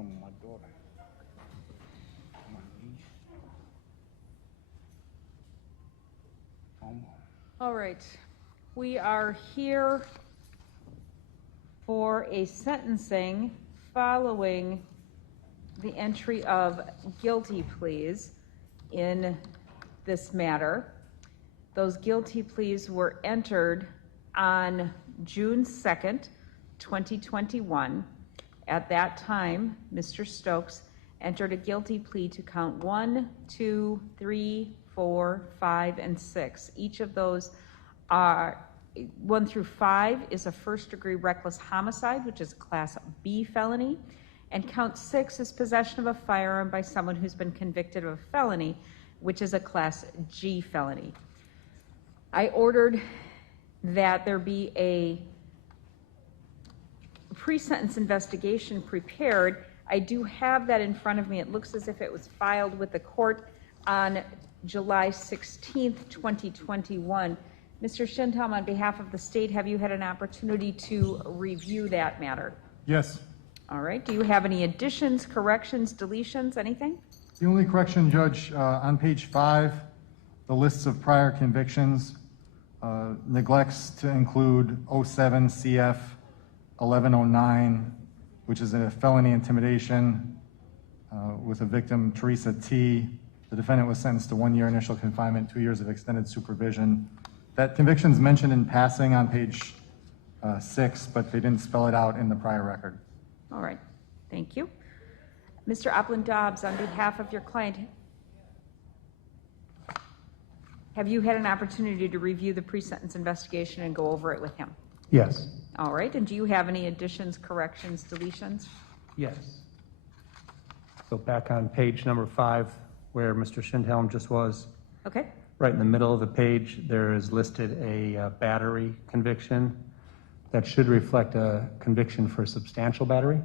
on my daughter. My niece. All right, we are here for a sentencing following the entry of guilty pleas in this matter. Those guilty pleas were entered on June 2nd, 2021. At that time, Mr. Stokes entered a guilty plea to count 1, 2, 3, 4, 5, and 6. Each of those are 1 through 5 is a first-degree reckless homicide, which is a Class B felony, and count 6 is possession of a firearm by someone who's been convicted of a felony, which is a Class G felony. I ordered that there be a pre-sentence investigation prepared. I do have that in front of me. It looks as if it was filed with the court on July 16th, 2021. Mr. Schindhelm, on behalf of the state, have you had an opportunity to review that matter? Yes. All right. Do you have any additions, corrections, deletions, anything? The only correction, Judge, on page 5, the lists of prior convictions neglects to include 07 CF 1109, which is a felony intimidation with a victim, Teresa T. The defendant was sentenced to 1 year initial confinement, 2 years of extended supervision. That conviction is mentioned in passing on page 6, but they didn't spell it out in the prior record. All right. Thank you. Mr. Opland-Dobbs, on behalf of your client, have you had an opportunity to review the pre-sentence investigation and go over it with him? Yes. All right. And do you have any additions, corrections, deletions? Yes. So back on page number 5, where Mr. Schindhelm just was, Okay. right in the middle of the page, there is listed a battery conviction that should reflect a conviction for substantial battery.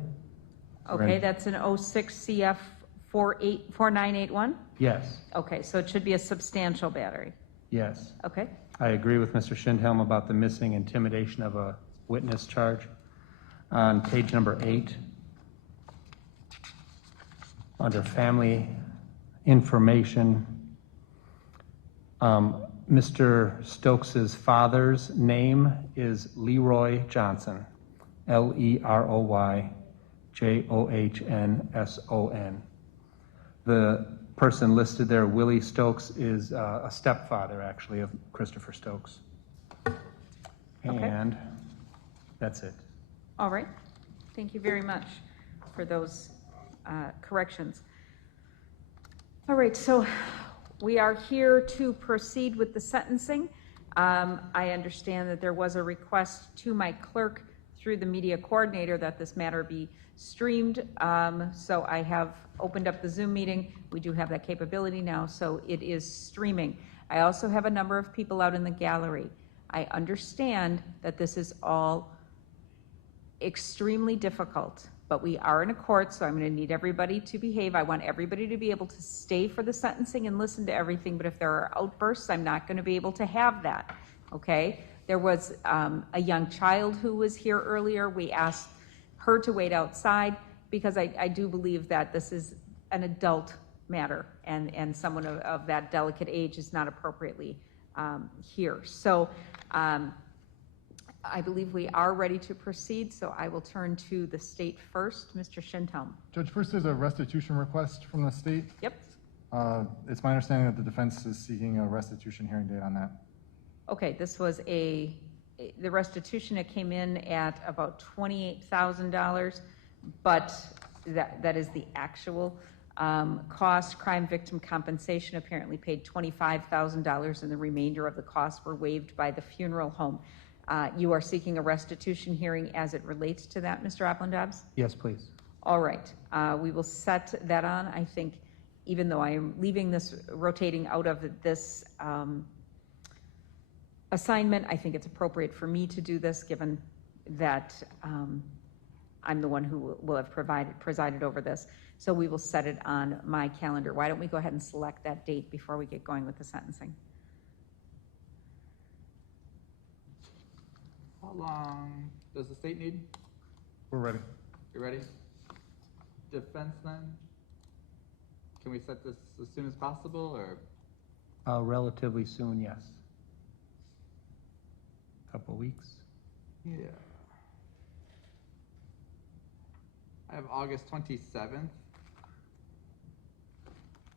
Okay, Right. that's an 06 CF 4981? Yes. Okay, so it should be a substantial battery. Yes. Okay. I agree with Mr. Schindhelm about the missing intimidation of a witness charge. On page number 8, under family information, Mr. Stokes's father's name is Leroy Johnson, Leroy Johnsson. The person listed there, Willie Stokes, is a stepfather, actually, of Christopher Stokes. Okay. And that's it. All right. Thank you very much for those corrections. All right, so we are here to proceed with the sentencing. I understand that there was a request to my clerk through the media coordinator that this matter be streamed. So I have opened up the Zoom meeting. We do have that capability now, so it is streaming. I also have a number of people out in the gallery. I understand that this is all extremely difficult, but we are in a court, so I'm going to need everybody to behave. I want everybody to be able to stay for the sentencing and listen to everything, but if there are outbursts, I'm not going to be able to have that, okay? There was a young child who was here earlier. We asked her to wait outside because I do believe that this is an adult matter and someone of that delicate age is not appropriately here. So I believe we are ready to proceed, so I will turn to the state first. Mr. Schindhelm. Judge, first there's a restitution request from the state. Yep. It's my understanding that the defense is seeking a restitution hearing date on that. Okay, this was the restitution, it came in at about $28,000, but that is the actual cost. Crime victim compensation apparently paid $25,000, and the remainder of the costs were waived by the funeral home. You are seeking a restitution hearing as it relates to that, Mr. Opland-Dobbs? Yes, please. All right, we will set that on. I think even though I am leaving this, rotating out of this assignment, I think it's appropriate for me to do this, given that I'm the one who will have presided over this. So we will set it on my calendar. Why don't we go ahead and select that date before we get going with the sentencing? How long does the state need? We're ready. You ready? defense then? Can we set this as soon as possible, or? Relatively soon, yes. Couple weeks. Yeah. I have August 27th.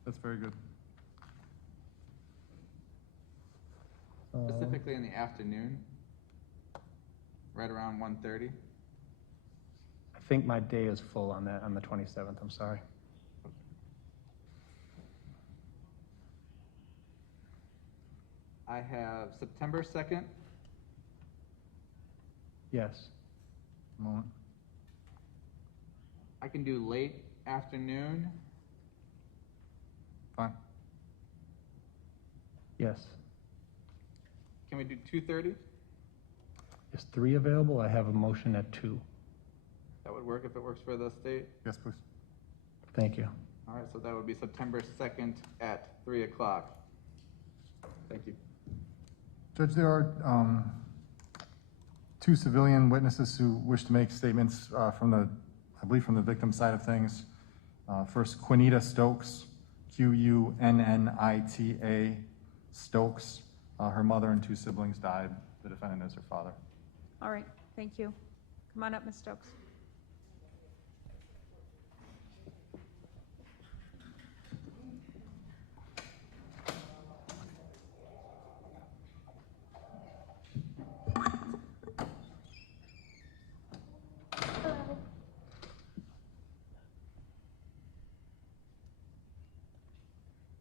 That's very good. Specifically in the afternoon, right around 1:30. I think my day is full on that, on the 27th, I'm sorry. I have September 2nd. Yes. Moment. I can do late afternoon. Fine. Yes. Can we do 2:30? Is 3 available? I have a motion at 2. That would work if it works for the state. Yes, please. Thank you. All right, so that would be September 2nd at 3 o'clock. Thank you. Judge, there are 2 civilian witnesses who wish to make statements from the, I believe, from the victim side of things. First, Quinita Stokes, Qunnita Stokes. Her mother and 2 siblings died. The defendant is her father. All right, thank you. Come on up, Ms. Stokes.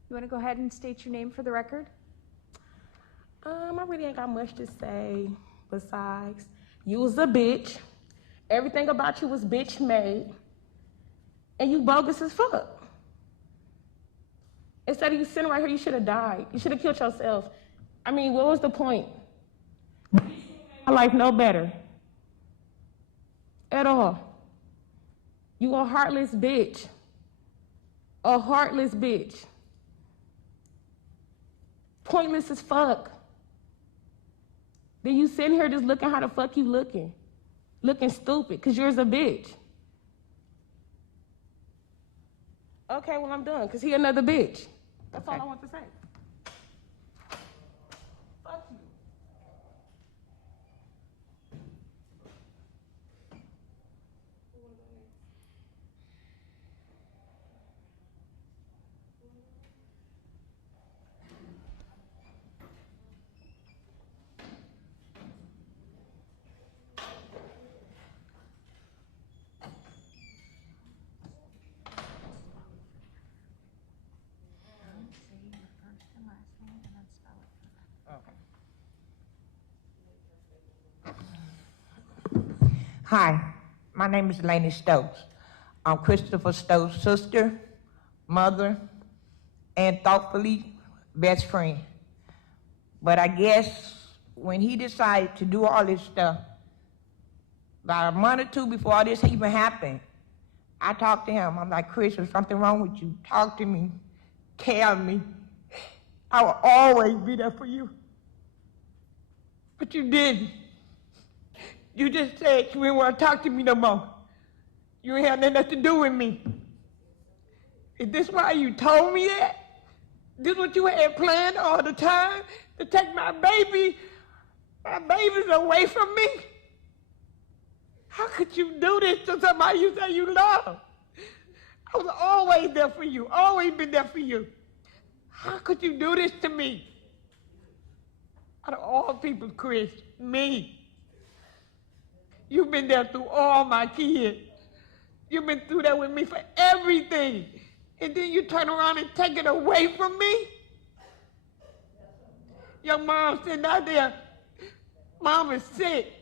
You want to go ahead and state your name for the record? I really ain't got much to say besides you was a bitch. Everything about you was bitch made. And you bogus as fuck. Instead of you sitting right here, you should have died. You should have killed yourself. I mean, what was the point? My life no better. At all. You a heartless bitch. A heartless bitch. Pointless as fuck. Then you sitting here just looking how the fuck you looking. Looking stupid, because you're a bitch. Okay, well, I'm done, because he another bitch. That's all I want to say. Fuck you. Hi, my name is Laney Stokes. I'm Christopher Stokes' sister, mother, and thoughtfully best friend. But I guess when he decided to do all this stuff, about a month or 2 before all this even happened, I talked to him. I'm like, Chris, there's something wrong with you. Talk to me. Tell me. I will always be there for you. But you didn't. You just said you didn't want to talk to me no more. You ain't had nothing to do with me. Is this why you told me that? This what you had planned all the time? To take my babies away from me? How could you do this to somebody you say you love? I was always there for you, always been there for you. How could you do this to me? Out of all people, Chris, me. You've been there through all my kids. You've been through that with me for everything. And then you turn around and take it away from me? Your mom sitting out there. Mom is sick.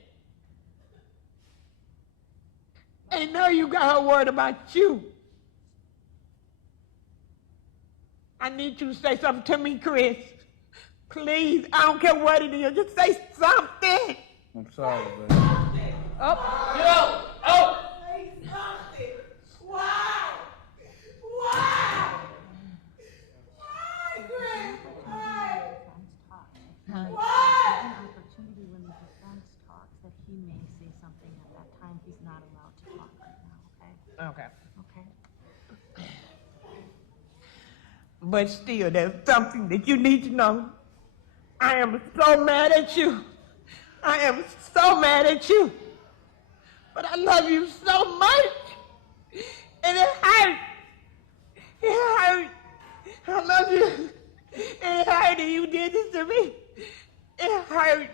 And now you got her worried about you. I need you to say something to me, Chris. Please, I don't care what it is. Just say something. I'm sorry, but... Oh. Say something. Why? Why? Why, Chris? Why? Why? An opportunity when the defense talks that he may say something at that time. He's not allowed to talk right now, okay? Okay. Okay? But still, there's something that you need to know. I am so mad at you. I am so mad at you. But I love you so much. And it hurt. It hurt. I love you. It hurt that you did this to me. It hurt.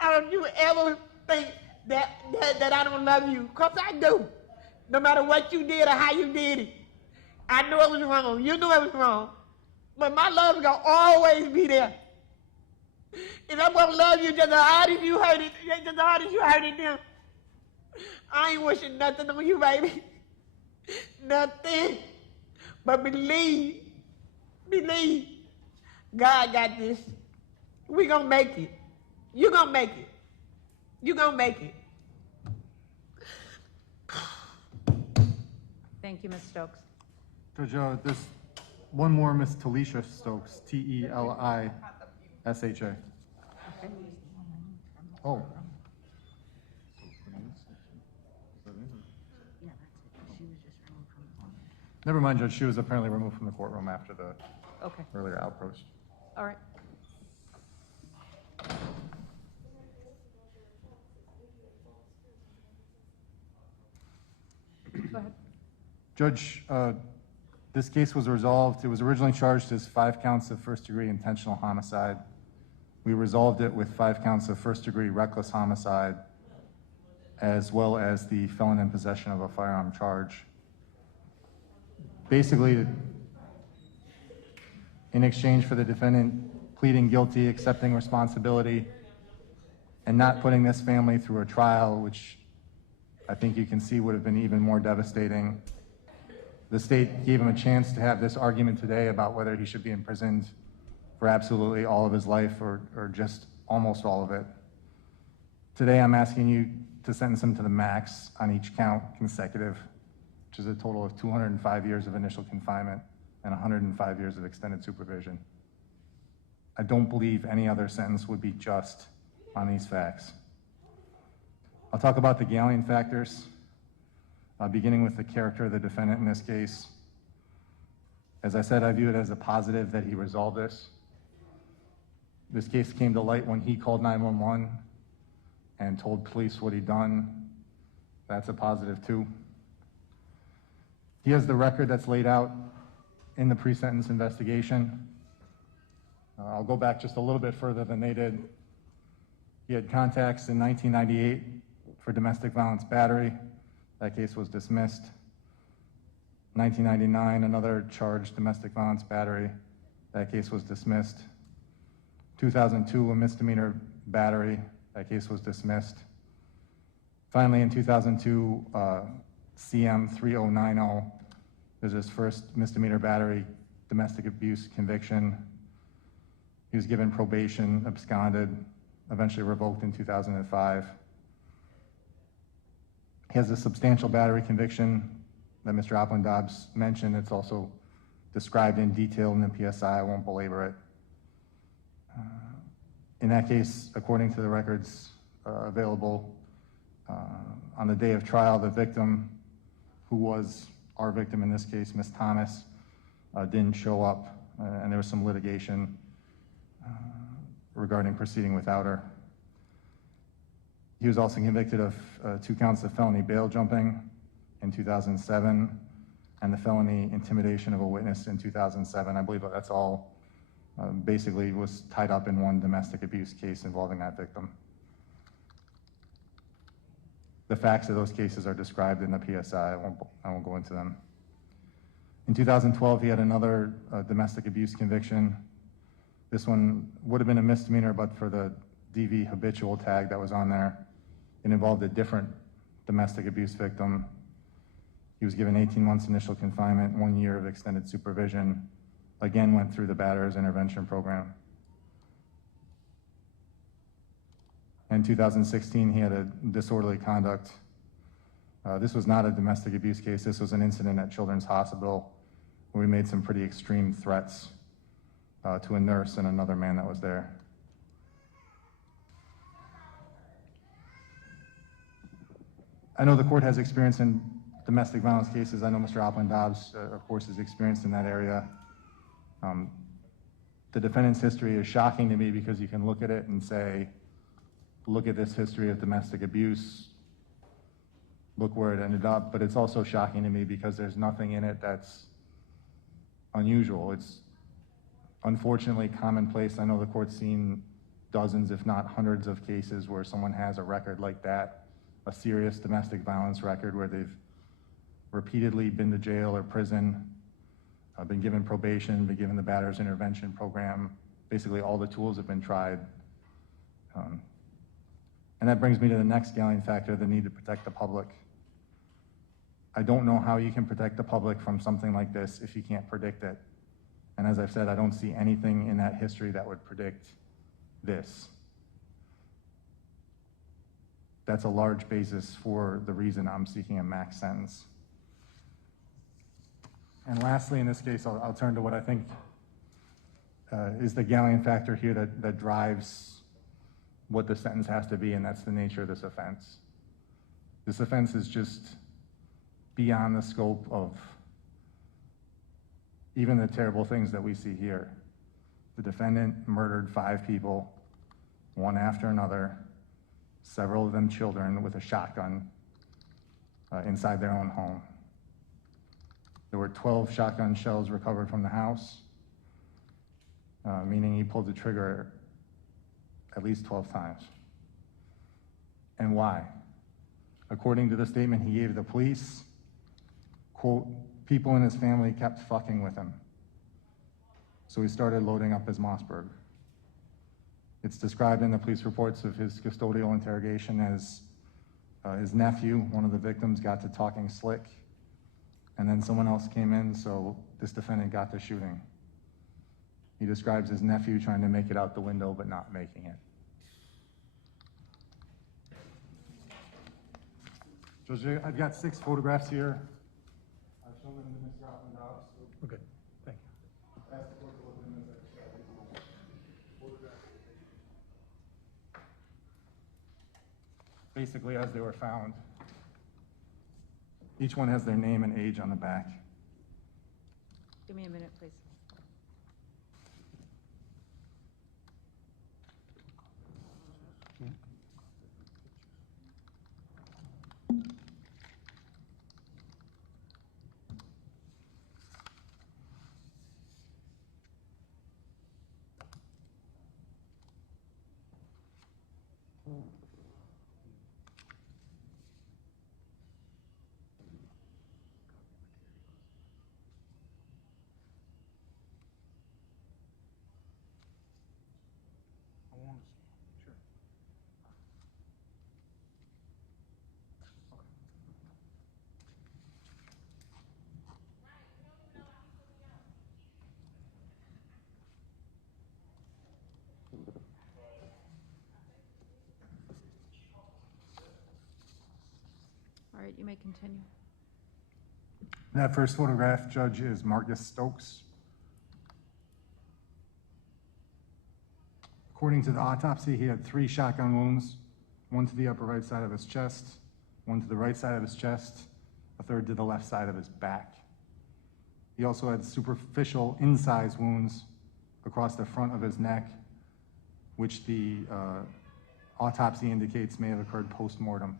Don't you ever think that I don't love you? Because I do. No matter what you did or how you did it. I knew it was wrong. You knew it was wrong. But my love is going to always be there. And I'm going to love you just as hard as you hurt it, just as hard as you hurted them. I ain't wishing nothing on you, baby. Nothing. But believe, God got this. We going to make it. You going to make it. You going to make it. Thank you, Ms. Stokes. Judge, there's one more, Miss Talisha Stokes, Telisha. Oh. Never mind, Judge, she was apparently removed from the courtroom after the Okay, earlier outburst. all right. Go ahead. Judge, this case was resolved. It was originally charged as 5 counts of first-degree intentional homicide. We resolved it with 5 counts of first-degree reckless homicide, as well as the felon in possession of a firearm charge. Basically, in exchange for the defendant pleading guilty, accepting responsibility, and not putting this family through a trial, which I think you can see would have been even more devastating. The state gave him a chance to have this argument today about whether he should be imprisoned for absolutely all of his life or just almost all of it. Today I'm asking you to sentence him to the max on each count consecutive, which is a total of 205 years of initial confinement and 105 years of extended supervision. I don't believe any other sentence would be just on these facts. I'll talk about the gallant factors, beginning with the character of the defendant in this case. As I said, I view it as a positive that he resolved this. This case came to light when he called 911 and told police what he'd done. That's a positive too. He has the record that's laid out in the pre-sentence investigation. I'll go back just a little bit further than they did. He had contacts in 1998 for domestic violence battery. That case was dismissed. 1999, another charged domestic violence battery. That case was dismissed. 2002, a misdemeanor battery. That case was dismissed. Finally, in 2002, CM 3090, there's his first misdemeanor battery domestic abuse conviction. He was given probation, absconded, eventually revoked in 2005. He has a substantial battery conviction that Mr. Oppland-Dobbs mentioned. It's also described in detail in the PSI. I won't belabor it. In that case, according to the records available, on the day of trial, the victim, who was our victim in this case, Ms. Thomas, didn't show up, and there was some litigation regarding proceeding without her. He was also convicted of 2 counts of felony bail jumping in 2007 and the felony intimidation of a witness in 2007. I believe that's all basically was tied up in one domestic abuse case involving that victim. The facts of those cases are described in the PSI. I won't go into them. In 2012, he had another domestic abuse conviction. This one would have been a misdemeanor, but for the DV habitual tag that was on there, it involved a different domestic abuse victim. He was given 18 months initial confinement, 1 year of extended supervision, again went through the batterers intervention program. In 2016, he had a disorderly conduct. This was not a domestic abuse case. This was an incident at Children's Hospital where we made some pretty extreme threats to a nurse and another man that was there. I know the court has experience in domestic violence cases. I know Mr. Dobbs, of course, is experienced in that area. The defendant's history is shocking to me because you can look at it and say, look at this history of domestic abuse, look where it ended up, but it's also shocking to me because there's nothing in it that's unusual. It's unfortunately commonplace. I know the court's seen dozens, if not hundreds of cases where someone has a record like that, a serious domestic violence record where they've repeatedly been to jail or prison, been given probation, been given the batter's intervention program. Basically all the tools have been tried. And that brings me to the next galling factor, the need to protect the public. I don't know how you can protect the public from something like this if you can't predict it. And as I've said, I don't see anything in that history that would predict this. That's a large basis for the reason I'm seeking a max sentence. And lastly, in this case, I'll turn to what I think is the galling factor here that drives what the sentence has to be, and that's the nature of this offense. This offense is just beyond the scope of even the terrible things that we see here. The defendant murdered 5 people, one after another, several of them children, with a shotgun inside their own home. There were 12 shotgun shells recovered from the house, meaning he pulled the trigger at least 12 times. And why? According to the statement he gave the police, quote, people in his family kept fucking with him. So he started loading up his Mossberg. It's described in the police reports of his custodial interrogation as his nephew, one of the victims, got to talking slick, and then someone else came in, so this defendant got to shooting. He describes his nephew trying to make it out the window but not making it. Judge, I've got 6 photographs here. I've shown them to Mr. Dobbs. We're good. Thank you. Ask the court to look at them as I describe these photographs. Basically, as they were found, each one has their name and age on the back. Give me a minute, please. All right, you may continue. That first photograph, Judge, is Marcus Stokes. According to the autopsy, he had 3 shotgun wounds, one to the upper right side of his chest, one to the right side of his chest, a third to the left side of his back. He also had superficial incised wounds across the front of his neck, which the autopsy indicates may have occurred post-mortem.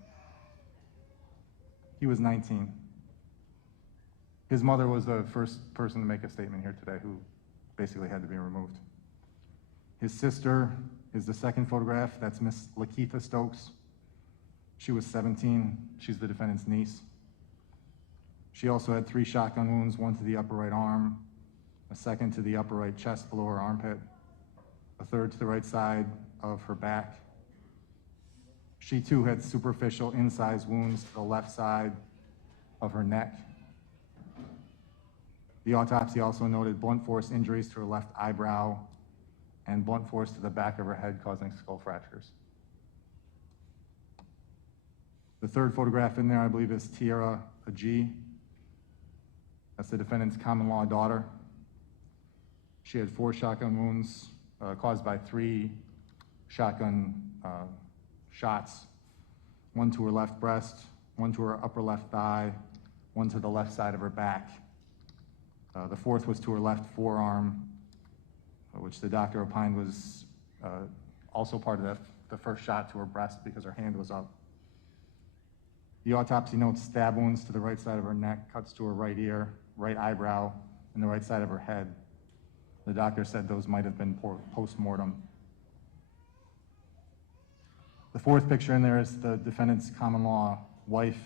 He was 19. His mother was the first person to make a statement here today who basically had to be removed. His sister is the second photograph. That's Miss Lakeitha Stokes. She was 17. She's the defendant's niece. She also had 3 shotgun wounds, one to the upper right arm, a second to the upper right chest below her armpit, a third to the right side of her back. She too had superficial incised wounds to the left side of her neck. The autopsy also noted blunt force injuries to her left eyebrow and blunt force to the back of her head, causing skull fractures. The third photograph in there, I believe, is Tiara Agee. That's the defendant's common law daughter. She had 4 shotgun wounds caused by 3 shotgun shots, one to her left breast, one to her upper left thigh, one to the left side of her back. The fourth was to her left forearm, which the doctor opined was also part of the first shot to her breast because her hand was up. The autopsy notes stab wounds to the right side of her neck, cuts to her right ear, right eyebrow, and the right side of her head. The doctor said those might have been post-mortem. The fourth picture in there is the defendant's common-law wife,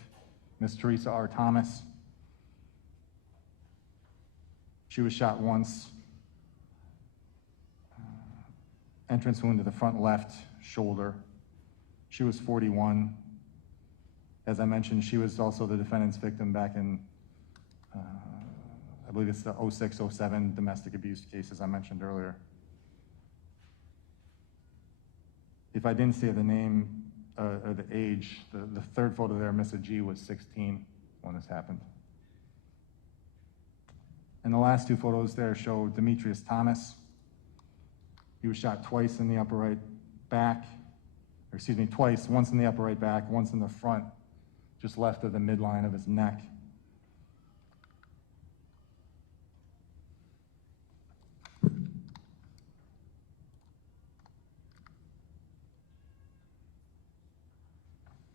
Miss Teresa R. Thomas. She was shot once. Entrance wound to the front left shoulder. She was 41. As I mentioned, she was also the defendant's victim back in, I believe it's the 06-07 domestic abuse case, as I mentioned earlier. If I didn't say the name or the age, the third photo there, Mrs. G was 16 when this happened. And the last two photos there show Demetrius Thomas. He was shot twice in the upper right back, or excuse me, twice, once in the upper right back, once in the front, just left of the midline of his neck.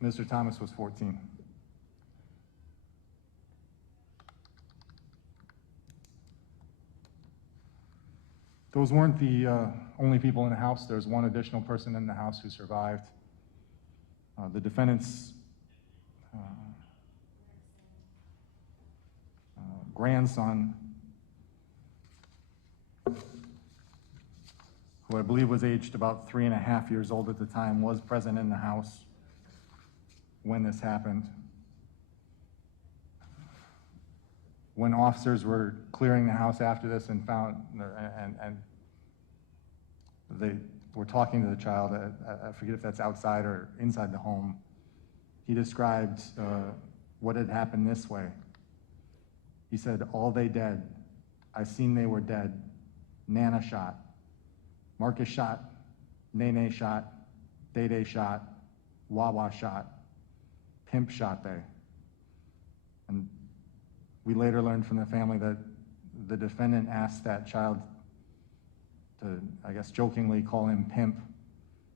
Mr. Thomas was 14. Those weren't the only people in the house. There's one additional person in the house who survived. The defendant's grandson, who I believe was aged about 3.5 years old at the time, was present in the house when this happened. When officers were clearing the house after this and found, and they were talking to the child, I forget if that's outside or inside the home, he described what had happened this way. He said, "All they dead. I seen they were dead. Nana shot. Marcus shot. Nene shot. Day shot. Wawa shot. Pimp shot they." And we later learned from the family that the defendant asked that child to, I guess, jokingly call him Pimp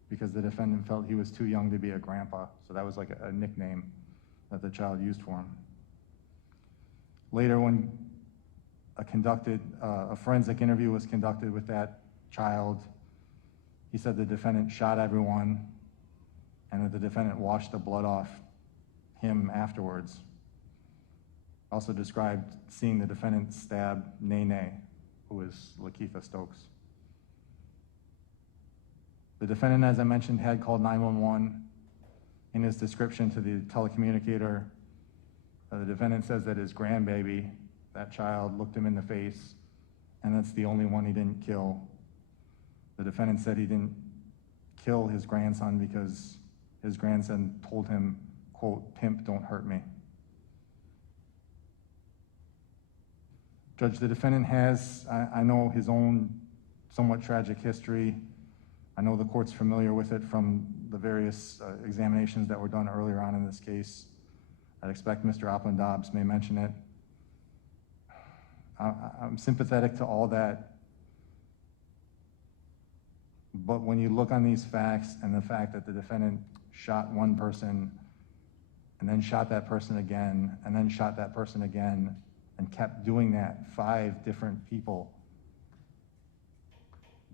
because the defendant felt he was too young to be a grandpa. So that was like a nickname that the child used for him. Later, when a forensic interview was conducted with that child, he said the defendant shot everyone and that the defendant washed the blood off him afterwards. Also described seeing the defendant stab Nene, who was Lakeitha Stokes. The defendant, as I mentioned, had called 911. In his description to the telecommunicator, the defendant says that his grandbaby, that child, looked him in the face, and that's the only one he didn't kill. The defendant said he didn't kill his grandson because his grandson told him, quote, "Pimp, don't hurt me." Judge, the defendant has, I know, his own somewhat tragic history. I know the court's familiar with it from the various examinations that were done earlier on in this case. I'd expect Mr. Opland-Dobbs may mention it. I'm sympathetic to all that. But when you look on these facts and the fact that the defendant shot one person and then shot that person again and then shot that person again and kept doing that, 5 different people,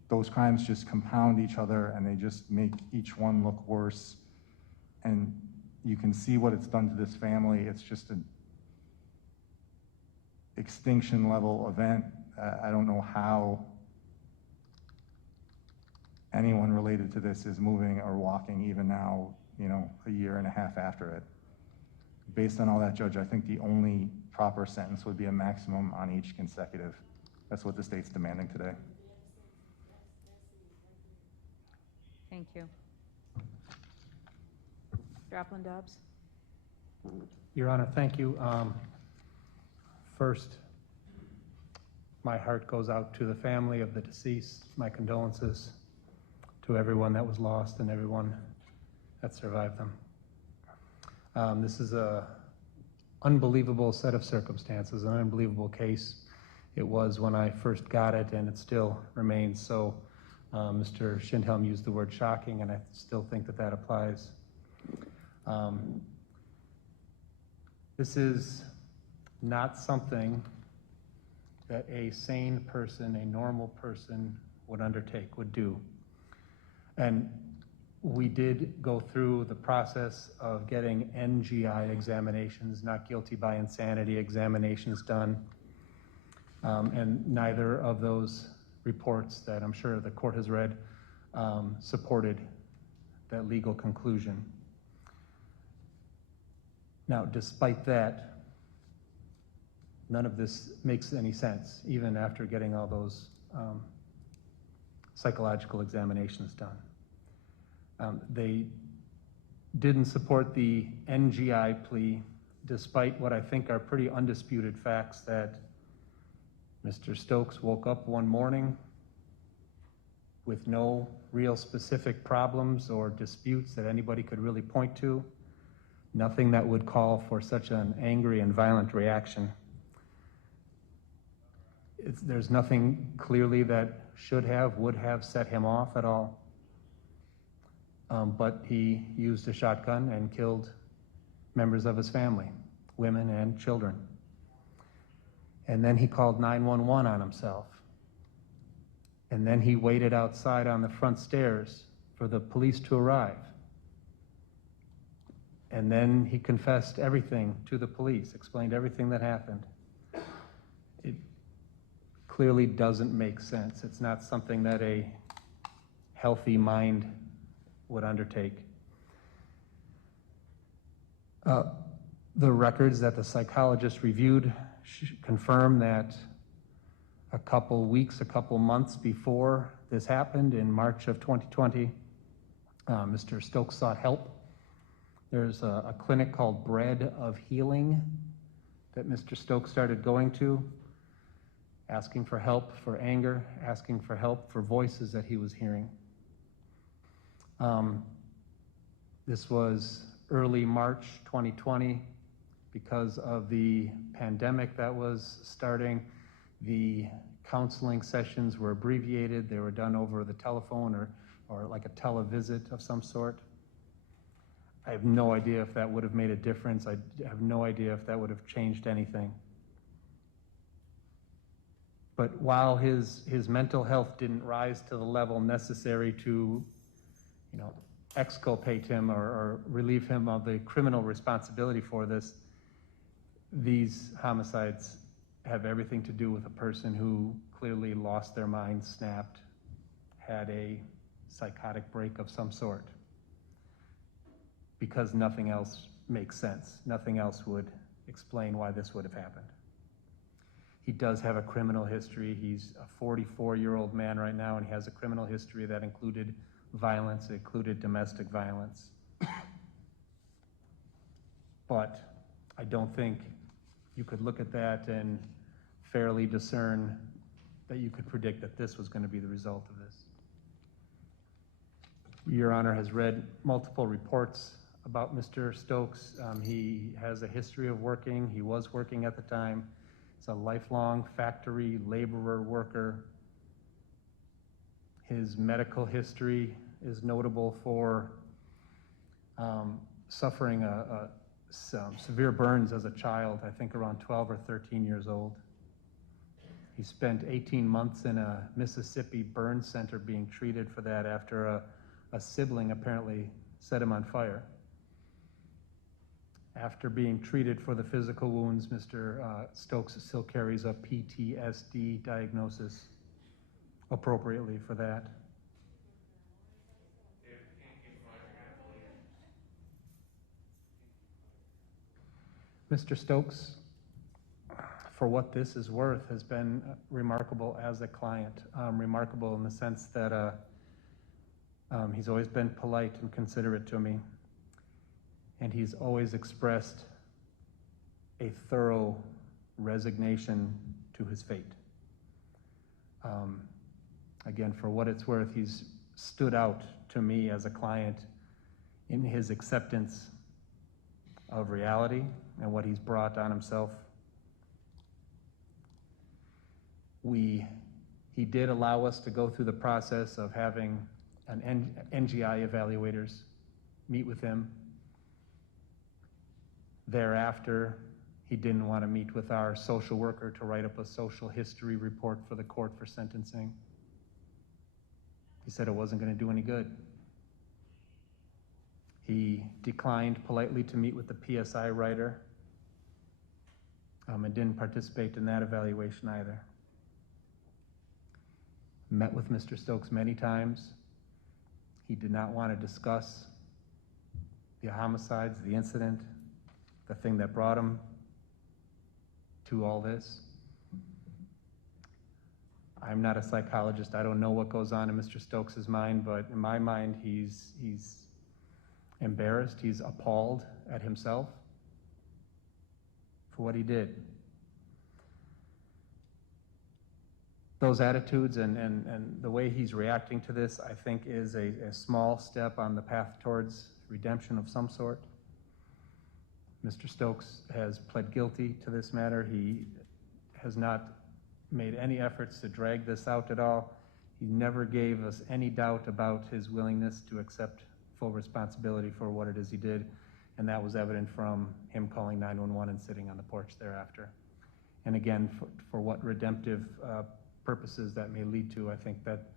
those crimes just compound each other and they just make each one look worse. And you can see what it's done to this family. It's just an extinction level event. I don't know how anyone related to this is moving or walking even now, you know, a year and a half after it. Based on all that, Judge, I think the only proper sentence would be a maximum on each consecutive. That's what the state's demanding today. Thank you. Mr. Opland-Dobbs? Your Honor, thank you. First, my heart goes out to the family of the deceased. My condolences to everyone that was lost and everyone that survived them. This is a unbelievable set of circumstances, an unbelievable case. It was when I first got it, and it still remains so. Mr. Schindhelm used the word shocking, and I still think that that applies. This is not something that a sane person, a normal person would undertake, would do. And we did go through the process of getting NGI examinations, not guilty by insanity examinations done. And neither of those reports that I'm sure the court has read supported that legal conclusion. Now, despite that, none of this makes any sense, even after getting all those psychological examinations done. They didn't support the NGI plea, despite what I think are pretty undisputed facts that Mr. Stokes woke up one morning with no real specific problems or disputes that anybody could really point to, nothing that would call for such an angry and violent reaction. There's nothing clearly that should have, would have set him off at all. But he used a shotgun and killed members of his family, women and children. And then he called 911 on himself. And then he waited outside on the front stairs for the police to arrive. And then he confessed everything to the police, explained everything that happened. It clearly doesn't make sense. It's not something that a healthy mind would undertake. The records that the psychologist reviewed confirm that a couple weeks, a couple months before this happened, in March of 2020, Mr. Stokes sought help. There's a clinic called Bread of Healing that Mr. Stokes started going to, asking for help for anger, asking for help for voices that he was hearing. This was early March 2020. Because of the pandemic that was starting, the counseling sessions were abbreviated. They were done over the telephone or like a televisit of some sort. I have no idea if that would have made a difference. I have no idea if that would have changed anything. But while his mental health didn't rise to the level necessary to, exculpate him or relieve him of the criminal responsibility for this, these homicides have everything to do with a person who clearly lost their mind, snapped, had a psychotic break of some sort. Because nothing else makes sense. Nothing else would explain why this would have happened. He does have a criminal history. He's a 44-year-old man right now, and he has a criminal history that included violence, included domestic violence. But I don't think you could look at that and fairly discern that you could predict that this was going to be the result of this. Your Honor has read multiple reports about Mr. Stokes. He has a history of working. He was working at the time. He's a lifelong factory laborer worker. His medical history is notable for suffering some severe burns as a child, I think around 12 or 13 years old. He spent 18 months in a Mississippi burn center being treated for that after a sibling apparently set him on fire. After being treated for the physical wounds, Mr. Stokes still carries a PTSD diagnosis appropriately for that. Mr. Stokes, for what this is worth, has been remarkable as a client, remarkable in the sense that he's always been polite and considerate to me, and he's always expressed a thorough resignation to his fate. Again, for what it's worth, he's stood out to me as a client in his acceptance of reality and what he's brought on himself. He did allow us to go through the process of having an NGI evaluators meet with him. Thereafter, he didn't want to meet with our social worker to write up a social history report for the court for sentencing. He said it wasn't going to do any good. He declined politely to meet with the PSI writer and didn't participate in that evaluation either. Met with Mr. Stokes many times. He did not want to discuss the homicides, the incident, the thing that brought him to all this. I'm not a psychologist. I don't know what goes on in Mr. Stokes' mind, but in my mind, he's embarrassed. He's appalled at himself for what he did. Those attitudes and the way he's reacting to this, I think, is a small step on the path towards redemption of some sort. Mr. Stokes has pled guilty to this matter. He has not made any efforts to drag this out at all. He never gave us any doubt about his willingness to accept full responsibility for what it is he did, and that was evident from him calling 911 and sitting on the porch thereafter. And again, for what redemptive purposes that may lead to, I think that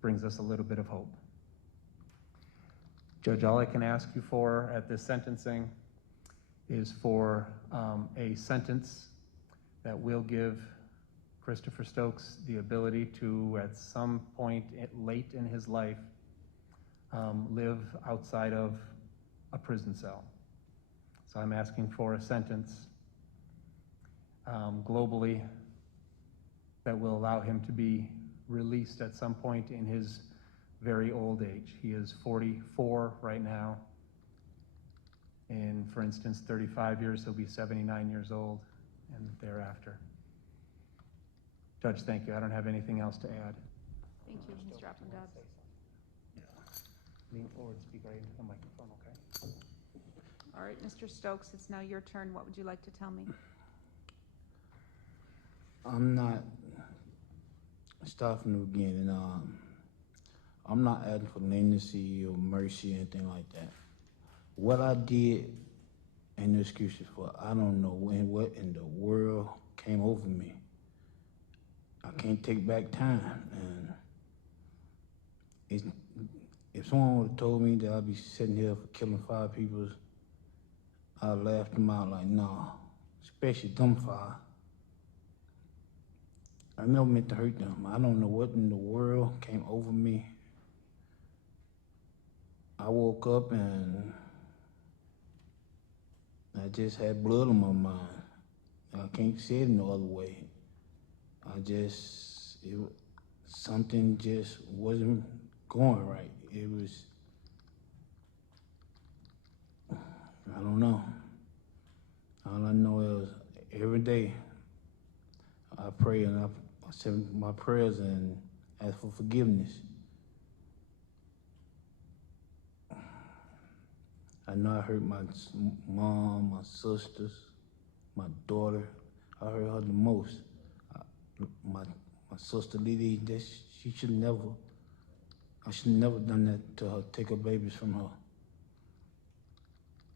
brings us a little bit of hope. Judge, all I can ask you for at this sentencing is for a sentence that will give Christopher Stokes the ability to, at some point late in his life, live outside of a prison cell. So I'm asking for a sentence globally that will allow him to be released at some point in his very old age. He is 44 right now. In, for instance, 35 years, he'll be 79 years old and thereafter. Judge, thank you. I don't have anything else to add. Thank you, Mr. Applegaard. Lean forward, speak right into the microphone, okay? All right, Mr. Stokes, it's now your turn. What would you like to tell me? I'm not, start from the beginning, I'm not asking for leniency or mercy or anything like that. What I did, ain't no excuses for. I don't know what in the world came over me. I can't take back time, and if someone would have told me that I'd be sitting here for killing 5 people, I'd laugh them out like, nah, especially them 5. I never meant to hurt them. I don't know what in the world came over me. I woke up and I just had blood on my mind. I can't say it no other way. Something just wasn't going right. It was, I don't know. All I know is every day I pray and I send my prayers and ask for forgiveness. I know I hurt my mom, my sisters, my daughter. I hurt her the most. My sister Lily, I should have never done that to her, take her babies from her.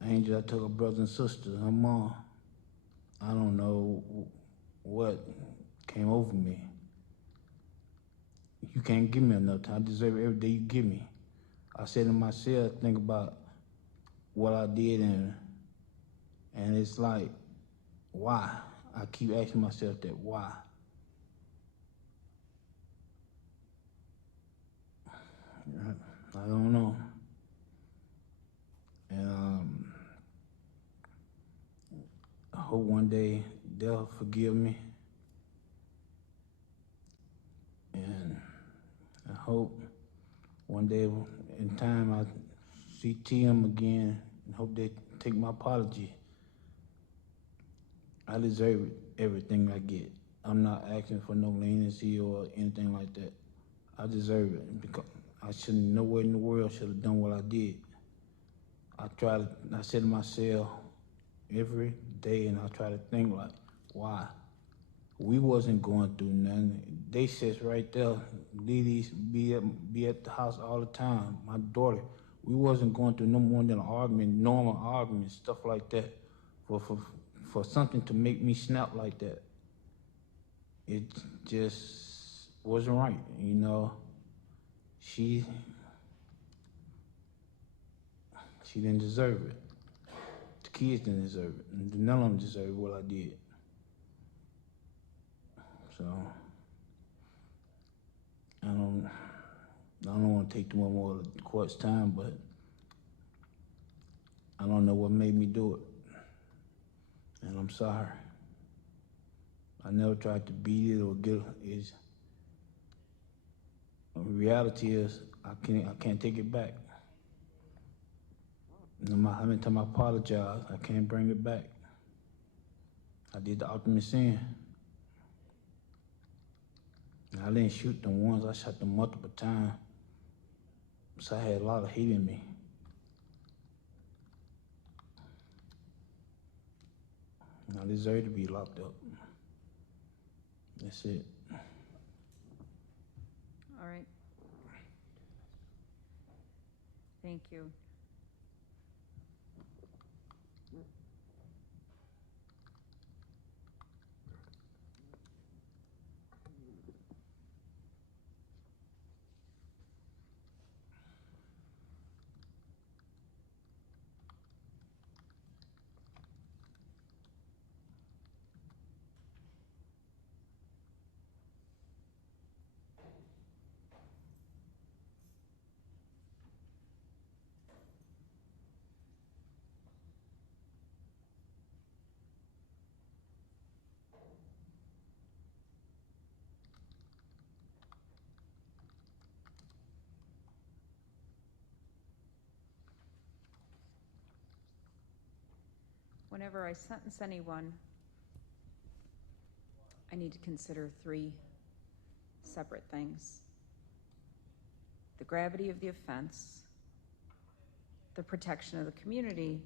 Angel, I took her brothers and sisters, her mom. I don't know what came over me. You can't give me enough time. I deserve every day you give me. I said to myself, think about what I did, and it's like, why? I keep asking myself that, why? I don't know. And I hope one day they'll forgive me. And I hope one day in time I see Tim again and hope they take my apology. I deserve everything I get. I'm not asking for no leniency or anything like that. I deserve it because I shouldn't, nowhere in the world should have done what I did. I said to myself, every day, and I try to think like, why? We wasn't going through nothing. They says right there, ladies be at the house all the time. My daughter, we wasn't going through no more than an argument, normal arguments, stuff like that. For something to make me snap like that, it just wasn't right, you know. She didn't deserve it. The kids didn't deserve it. None of them deserved what I did. So I don't want to take too much more of the court's time, but I don't know what made me do it, and I'm sorry. I never tried to beat it or get it. The reality is I can't take it back. No matter how many times I apologize, I can't bring it back. I did the ultimate sin. I didn't shoot them once, I shot them multiple times. So I had a lot of hate in me. I deserve to be locked up. That's it. All right. Thank you. Whenever I sentence anyone, I need to consider three separate things: the gravity of the offense, the protection of the community,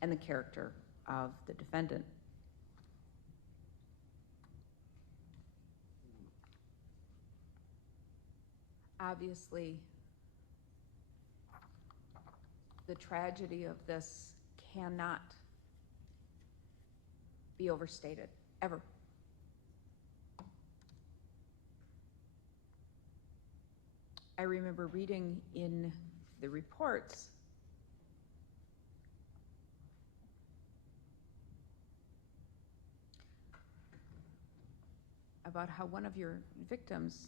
and the character of the defendant. Obviously, the tragedy of this cannot be overstated, ever. I remember reading in the reports about how one of your victims,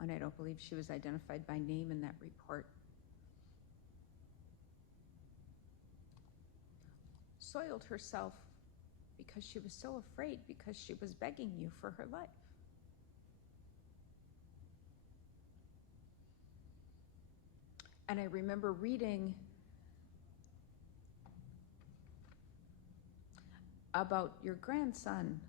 and I don't believe she was identified by name in that report, soiled herself because she was so afraid, because she was begging you for her life. And I remember reading about your grandson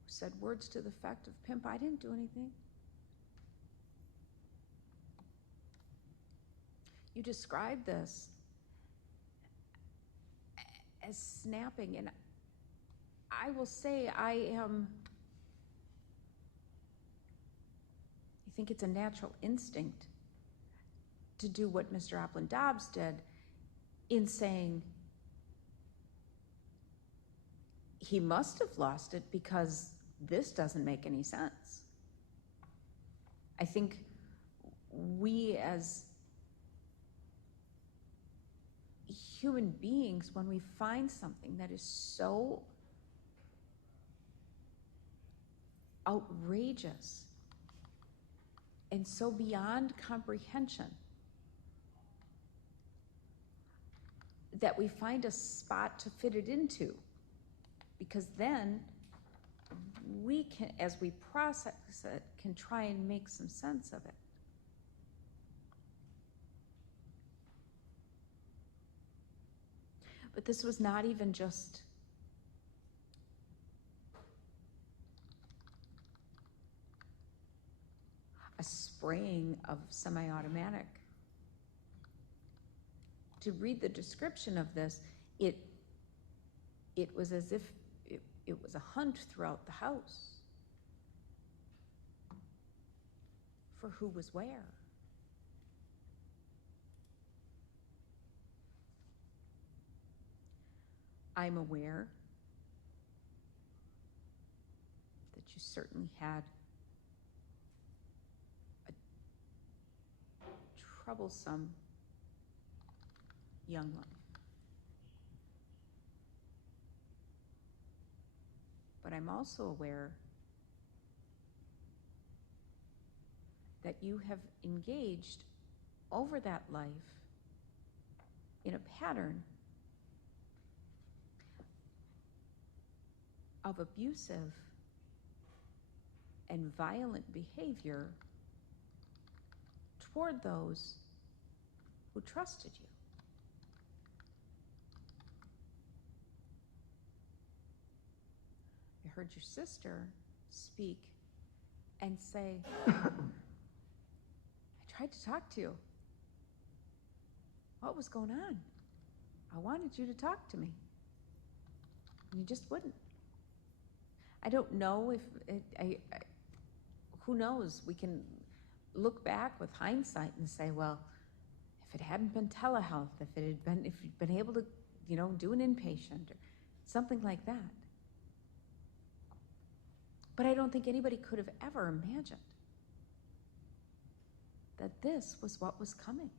who said words to the effect of, "Pimp, I didn't do anything." You describe this as snapping, and I will say I think it's a natural instinct to do what Mr. Opland Dobbs did in saying he must have lost it because this doesn't make any sense. I think we as human beings, when we find something that is so outrageous and so beyond comprehension, that we find a spot to fit it into, because then we can, as we process it, can try and make some sense of it. But this was not even just a spraying of semi-automatic. To read the description of this, it was as if it was a hunt throughout the house for who was where. I'm aware that you certainly had a troublesome young life. But I'm also aware that you have engaged over that life in a pattern of abusive and violent behavior toward those who trusted you. I heard your sister speak and say, I tried to talk to you. What was going on? I wanted you to talk to me. And you just wouldn't. I don't know if, who knows? We can look back with hindsight and say, well, if it hadn't been telehealth, if you'd been able to, do an inpatient or something like that. But I don't think anybody could have ever imagined that this was what was coming.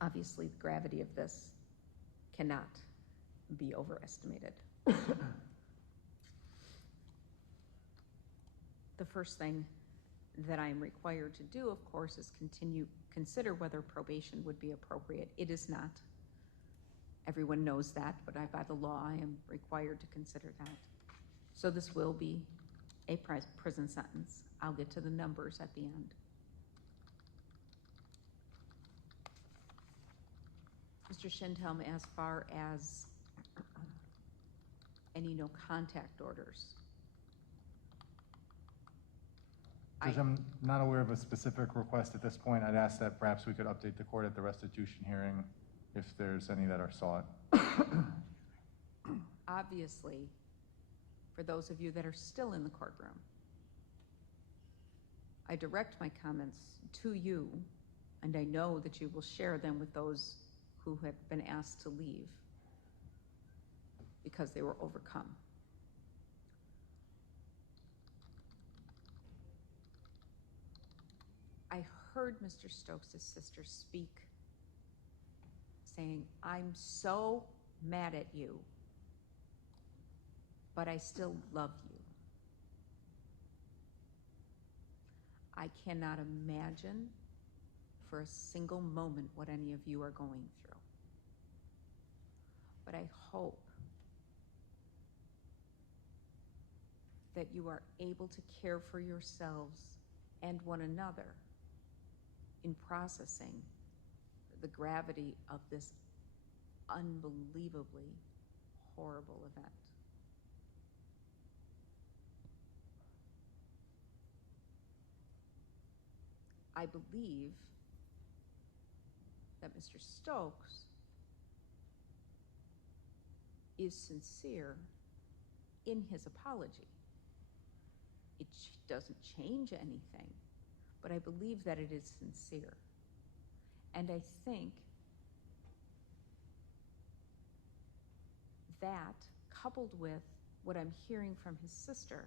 Obviously, the gravity of this cannot be overestimated. The first thing that I'm required to do, of course, is consider whether probation would be appropriate. It is not. Everyone knows that, but by the law, I am required to consider that. So this will be a prison sentence. I'll get to the numbers at the end. Mr. Schindhelm, as far as any no contact orders. Judge, I'm not aware of a specific request at this point. I'd ask that perhaps we could update the court at the restitution hearing if there's any that are sought. Obviously, for those of you that are still in the courtroom, I direct my comments to you, and I know that you will share them with those who have been asked to leave because they were overcome. I heard Mr. Stokes' sister speak saying, I'm so mad at you, but I still love you. I cannot imagine for a single moment what any of you are going through. But I hope that you are able to care for yourselves and one another in processing the gravity of this unbelievably horrible event. I believe that Mr. Stokes is sincere in his apology. It doesn't change anything, but I believe that it is sincere. And I think that, coupled with what I'm hearing from his sister,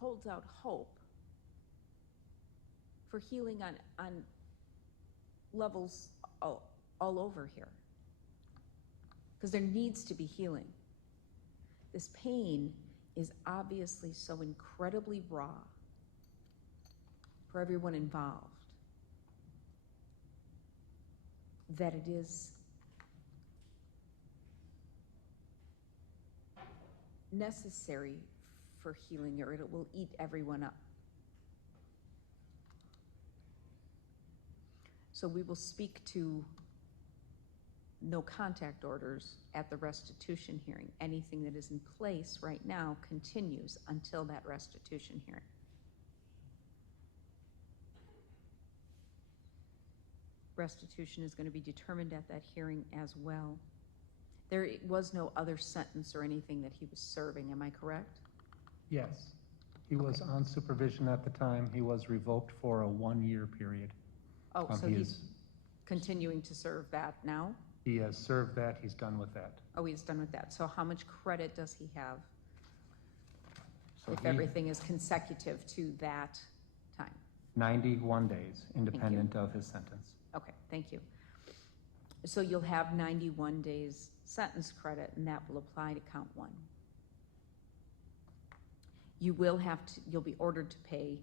holds out hope for healing on levels all over here. Because there needs to be healing. This pain is obviously so incredibly raw for everyone involved that it is necessary for healing, or it will eat everyone up. So we will speak to no contact orders at the restitution hearing. Anything that is in place right now continues until that restitution hearing. Restitution is going to be determined at that hearing as well. There was no other sentence or anything that he was serving, am I correct? Yes. He was Okay. on supervision at the time. He was revoked for a 1-year period. Oh, so He he's is- continuing to serve that now? He has served that. He's done with that. Oh, he's done with that. So how much credit does he have So if he- everything is consecutive to that time? 91 days, independent of his sentence. Okay, thank you. So you'll have 91 days sentence credit, and that will apply to count 1. You'll be ordered to pay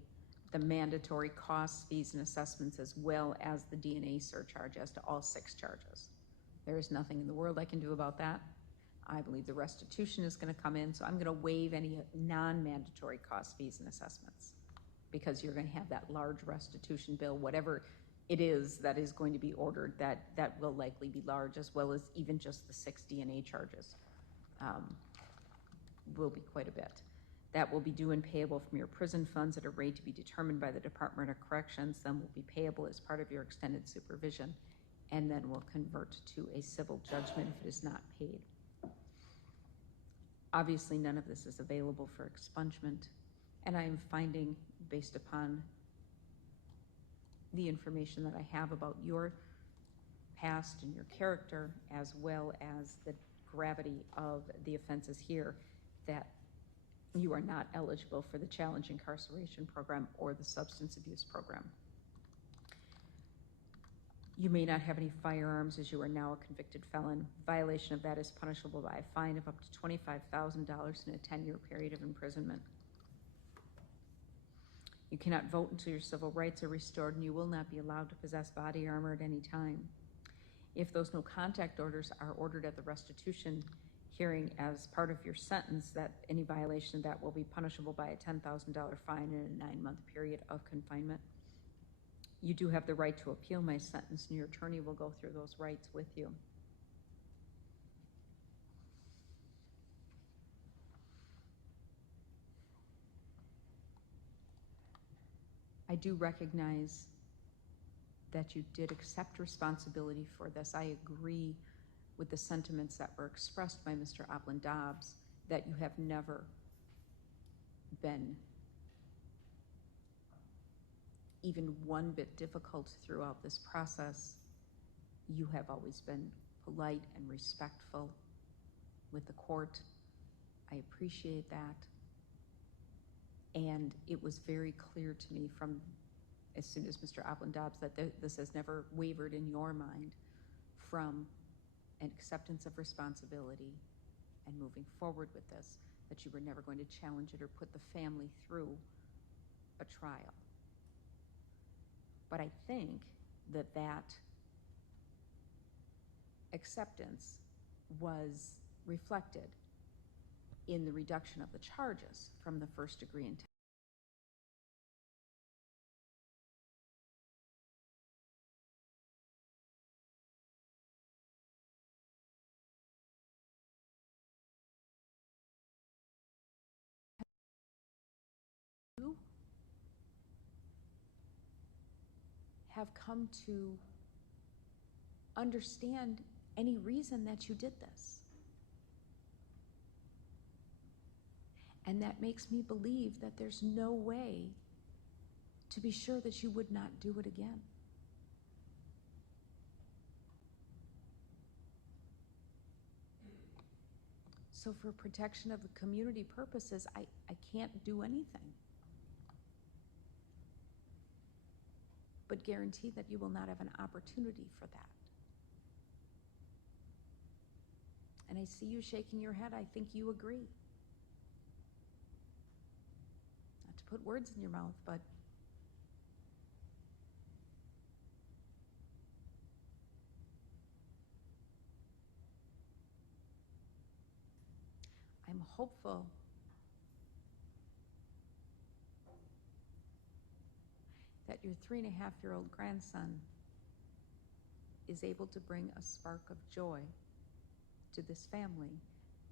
the mandatory costs, fees, and assessments, as well as the DNA surcharge as to all 6 charges. There is nothing in the world I can do about that. I believe the restitution is going to come in, so I'm going to waive any non-mandatory costs, fees, and assessments, because you're going to have that large restitution bill, whatever it is that is going to be ordered, that will likely be large, as well as even just the 6 DNA charges will be quite a bit. That will be due and payable from your prison funds at a rate to be determined by the Department of Corrections, then will be payable as part of your extended supervision, and then will convert to a civil judgment if it is not paid. Obviously, none of this is available for expungement, and I am finding, based upon the information that I have about your past and your character, as well as the gravity of the offenses here, that you are not eligible for the challenge incarceration program or the substance abuse program. You may not have any firearms, as you are now a convicted felon. Violation of that is punishable by a fine of up to $25,000 and a 10-year period of imprisonment. You cannot vote until your civil rights are restored, and you will not be allowed to possess body armor at any time. If those no contact orders are ordered at the restitution hearing as part of your sentence, that any violation of that will be punishable by a $10,000 fine and a 9-month period of confinement. You do have the right to appeal my sentence, and your attorney will go through those rights with you. I do recognize that you did accept responsibility for this. I agree with the sentiments that were expressed by Mr. Oplin-Dobbs, that you have never been even one bit difficult throughout this process. You have always been polite and respectful with the court. I appreciate that. And it was very clear to me from as soon as Mr. Oplin-Dobbs that this has never wavered in your mind from an acceptance of responsibility and moving forward with this, that you were never going to challenge it or put the family through a trial. But I think that that acceptance was reflected in the reduction of the charges from the first degree intent. You have come to understand any reason that you did this. And that makes me believe that there's no way to be sure that you would not do it again. So for protection of the community purposes, I can't do anything but guarantee that you will not have an opportunity for that. And I see you shaking your head. I think you agree. Not to put words in your mouth, but I'm hopeful that your 3.5-year-old grandson is able to bring a spark of joy to this family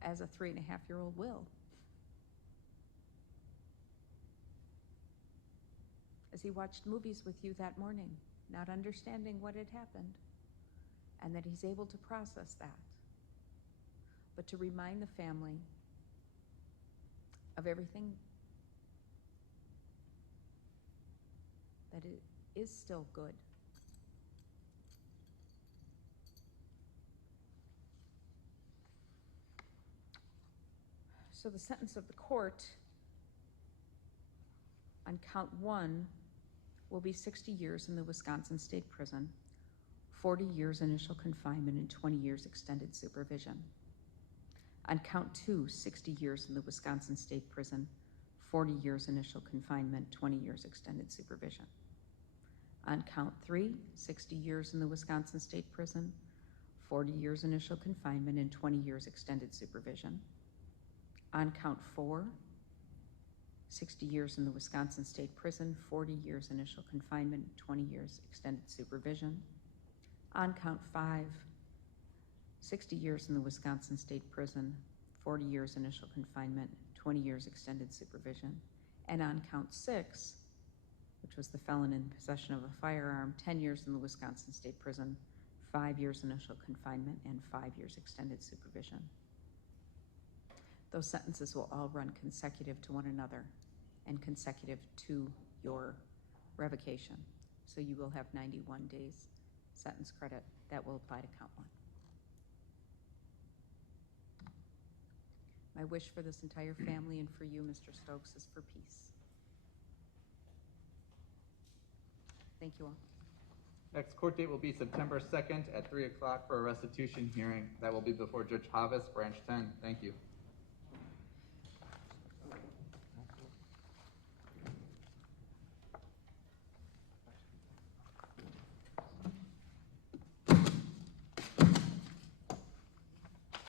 as a 3.5-year-old will. As he watched movies with you that morning, not understanding what had happened, and that he's able to process that, but to remind the family of everything that it is still good. So the sentence of the court on count 1 will be 60 years in the Wisconsin State Prison, 40 years initial confinement, and 20 years extended supervision. On count 2, 60 years in the Wisconsin State Prison, 40 years initial confinement, 20 years extended supervision. On count 3, 60 years in the Wisconsin State Prison, 40 years initial confinement, and 20 years extended supervision. On count 4, 60 years in the Wisconsin State Prison, 40 years initial confinement, 20 years extended supervision. On count 5, 60 years in the Wisconsin State Prison, 40 years initial confinement, 20 years extended supervision. And on count 6, which was the felon in possession of a firearm, 10 years in the Wisconsin State Prison, 5 years initial confinement, and 5 years extended supervision. Those sentences will all run consecutive to one another and consecutive to your revocation. So you will have 91 days sentence credit that will apply to count 1. My wish for this entire family and for you, Mr. Stokes, is for peace. Thank you all. Next court date will be September 2nd at 3 o'clock for a restitution hearing. That will be before Judge Havis, Branch 10. Thank you.